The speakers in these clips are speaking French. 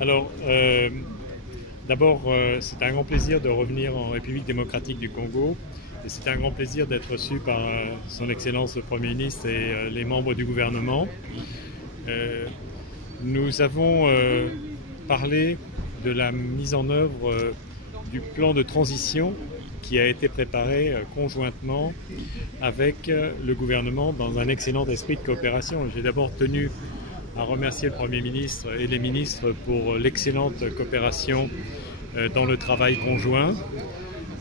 Alors, d'abord, c'est un grand plaisir de revenir en République démocratique du Congo. Et c'est un grand plaisir d'être reçu par son Excellence le Premier ministre et les membres du gouvernement. Nous avons parlé de la mise en œuvre du plan de transition qui a été préparé conjointement avec le gouvernement dans un excellent esprit de coopération. J'ai d'abord tenu à remercier le Premier ministre et les ministres pour l'excellente coopération dans le travail conjoint.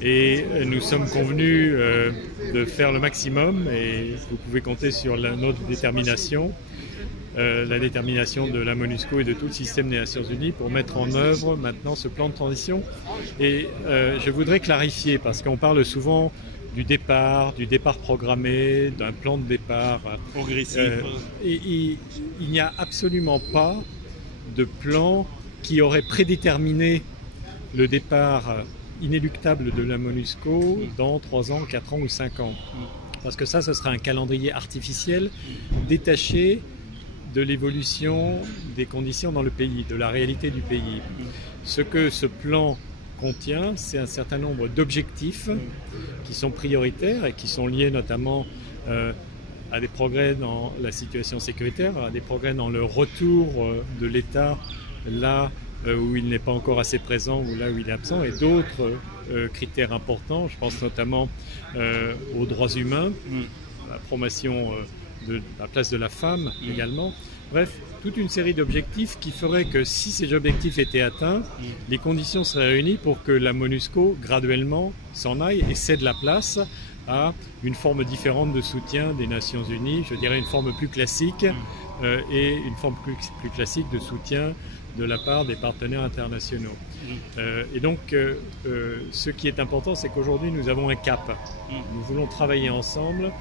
Et nous sommes convenus de faire le maximum et vous pouvez compter sur notre détermination, la détermination de la MONUSCO et de tout le système des Nations Unies pour mettre en œuvre maintenant ce plan de transition. Et je voudrais clarifier, parce qu'on parle souvent du départ programmé, d'un plan de départ progressif. Il n'y a absolument pas de plan qui aurait prédéterminé le départ inéluctable de la MONUSCO dans 3 ans, 4 ans ou 5 ans. Parce que ça, ce serait un calendrier artificiel détaché de l'évolution des conditions dans le pays, de la réalité du pays. Ce que ce plan contient, c'est un certain nombre d'objectifs qui sont prioritaires et qui sont liés notamment à des progrès dans la situation sécuritaire, à des progrès dans le retour de l'État là où il n'est pas encore assez présent ou là où il est absent, et d'autres critères importants. Je pense notamment aux droits humains, à la promotion de la place de la femme également. Bref, toute une série d'objectifs qui feraient que si ces objectifs étaient atteints, les conditions seraient réunies pour que la MONUSCO graduellement s'en aille et cède la place à une forme différente de soutien des Nations Unies, je dirais une forme plus classique et une forme plus classique de soutien de la part des partenaires internationaux. Et donc, ce qui est important, c'est qu'aujourd'hui, nous avons un cap. Nous voulons travailler ensemble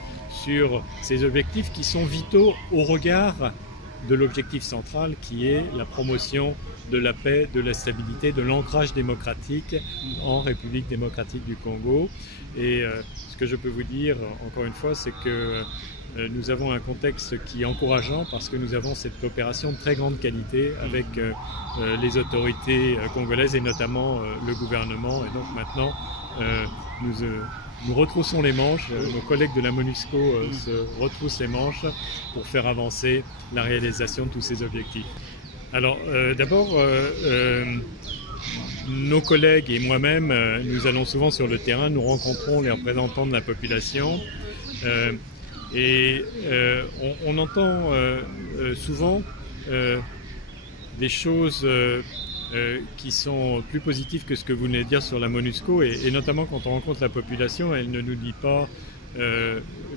sur ces objectifs qui sont vitaux au regard de l'objectif central qui est la promotion de la paix, de la stabilité, de l'ancrage démocratique en République démocratique du Congo. Et ce que je peux vous dire, encore une fois, c'est que nous avons un contexte qui est encourageant parce que nous avons cette coopération de très grande qualité avec les autorités congolaises et notamment le gouvernement. Et donc maintenant, nous retroussons les manches, nos collègues de la MONUSCO se retroussent les manches pour faire avancer la réalisation de tous ces objectifs. Alors d'abord, nos collègues et moi-même, nous allons souvent sur le terrain, nous rencontrons les représentants de la population et on entend souvent des choses qui sont plus positives que ce que vous venez de dire sur la MONUSCO et notamment quand on rencontre la population, elle ne nous dit pas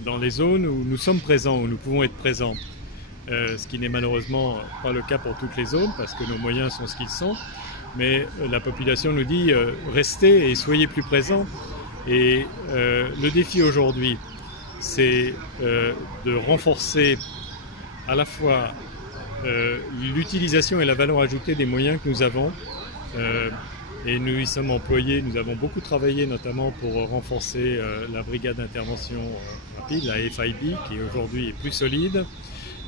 dans les zones où nous sommes présents, où nous pouvons être présents. Ce qui n'est malheureusement pas le cas pour toutes les zones parce que nos moyens sont ce qu'ils sont. Mais la population nous dit restez et soyez plus présents. Et le défi aujourd'hui, c'est de renforcer à la fois l'utilisation et la valeur ajoutée des moyens que nous avons. Et nous y sommes employés, nous avons beaucoup travaillé notamment pour renforcer la brigade d'intervention rapide, la FIB, qui aujourd'hui est plus solide.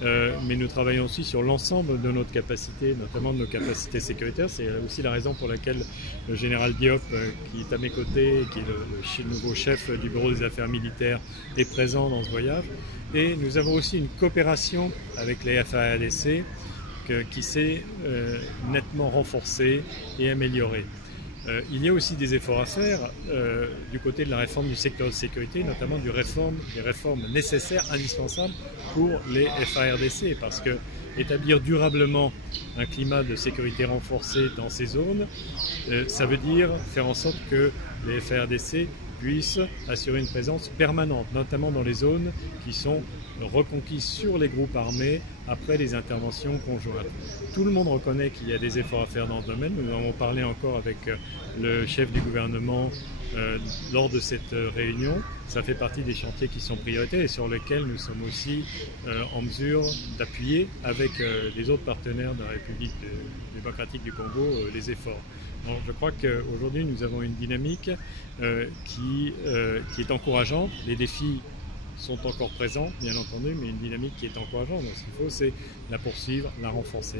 Mais nous travaillons aussi sur l'ensemble de notre capacité, notamment de nos capacités sécuritaires. C'est aussi la raison pour laquelle le général Diop, qui est à mes côtés, qui est le nouveau chef du bureau des affaires militaires, est présent dans ce voyage. Et nous avons aussi une coopération avec les FARDC qui s'est nettement renforcée et améliorée. Il y a aussi des efforts à faire du côté de la réforme du secteur de sécurité, notamment des réformes nécessaires, indispensables pour les FARDC, parce que établir durablement un climat de sécurité renforcé dans ces zones, ça veut dire faire en sorte que les FARDC puissent assurer une présence permanente, notamment dans les zones qui sont reconquises sur les groupes armés après les interventions conjointes. Tout le monde reconnaît qu'il y a des efforts à faire dans ce domaine. Nous en avons parlé encore avec le chef du gouvernement lors de cette réunion. Ça fait partie des chantiers qui sont prioritaires et sur lesquels nous sommes aussi en mesure d'appuyer avec les autres partenaires de la République démocratique du Congo les efforts. Donc, je crois qu'aujourd'hui nous avons une dynamique qui est encourageante. Les défis sont encore présents, bien entendu, mais une dynamique qui est encourageante. Donc ce qu'il faut, c'est la poursuivre, la renforcer.